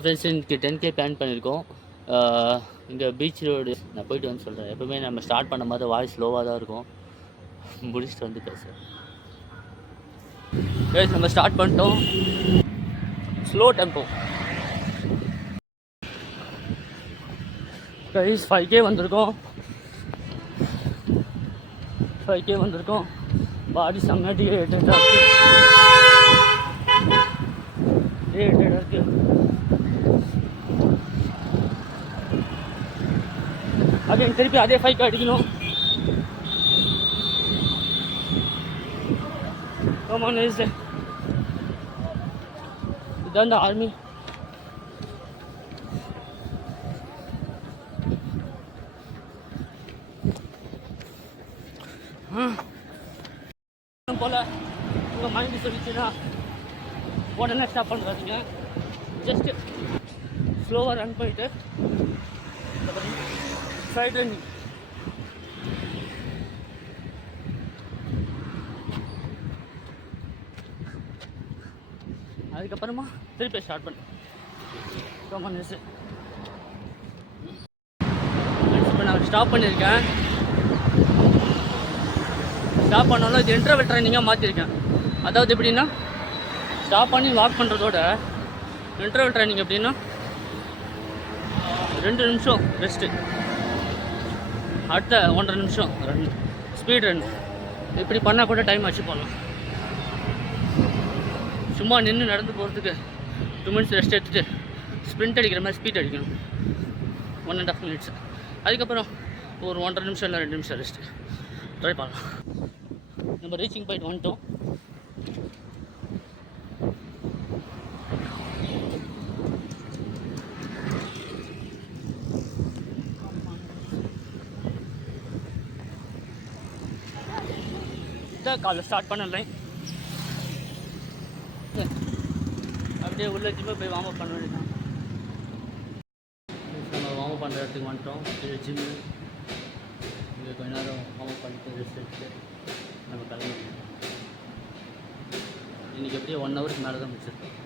Friends இன்னைக்கு 10K plan பண்ணியிருக்கோம். இங்கே பீச் ரோடு நான் போயிட்டு வந்து சொல்கிறேன். எப்போவுமே நம்ம ஸ்டார்ட் பண்ண மாதிரி வாய்ஸ் ஸ்லோவாக தான் இருக்கும். முடிச்சுட்டு வந்து பேசுகிறேன். நம்ம ஸ்டார்ட் பண்ணிட்டோம். Slow tempo. கைஸ் 5K வந்திருக்கோம். பாடி செம்ம டீஹைட்ரேட்டாக இருக்குது. அதே திருப்பி அதே 5K அடிக்கணும். இதான் இந்த ஆர்மி. போல் உங்கள் மைண்டு சொல்லிச்சுன்னா உடனே ஸ்டாப் பண்ணுறாதீங்க. ஜஸ்ட்டு ஸ்லோவாக ரன் பண்ணிவிட்டு சைட் ரன்னிங். அதுக்கப்புறமா திருப்பி ஸ்டார்ட் பண்ணேன். ரொம்ப நியூஸு இப்போ நான் ஸ்டாப் பண்ணியிருக்கேன். ஸ்டாப் பண்ணாலும் இது இன்டர்வல் ட்ரைனிங்காக மாற்றிருக்கேன். அதாவது எப்படின்னா ஸ்டாப் பண்ணி வாக் பண்ணுறதோட இன்டர்வல் ட்ரைனிங் எப்படின்னா 2 நிமிஷம் ரெஸ்ட்டு, அடுத்த 1.5 நிமிஷம் ரன், ஸ்பீட் ரன். இப்படி பண்ணால் கூட டைம் ஆச்சு போகலாம். சும்மா நின்று நடந்து போகிறதுக்கு 2 மினிட்ஸ் ரெஸ்ட் எடுத்துகிட்டு ஸ்ப்ரிண்ட் அடிக்கிற மாதிரி ஸ்பீட் அடிக்கணும் 1.5 மினிட்ஸ். அதுக்கப்புறம் ஒரு 1.5 நிமிஷம் இல்லை 2 நிமிஷம் ரெஸ்ட்டு ட்ரை பண்ணலாம். நம்ம ரீச்சிங் பாயிண்ட் வந்துட்டோம். இதான் காலைல ஸ்டார்ட் பண்ணலை. அப்படியே உள்ள ஜிம்மை போய் வார்ம் அப் பண்ண வேண்டியதான். நம்ம வார்ம் அப் பண்ணுற இடத்துக்கு வந்துட்டோம். இது ஜிம்மு. இங்கே கொஞ்ச நேரம் வார்ம் அப் பண்ணிட்டு ரெஸ்ட் எடுத்து நம்ம கிளம்பணும். இன்றைக்கி எப்படியும் 1 ஹவருக்கு மேலே தான் முடிச்சிருக்கோம்.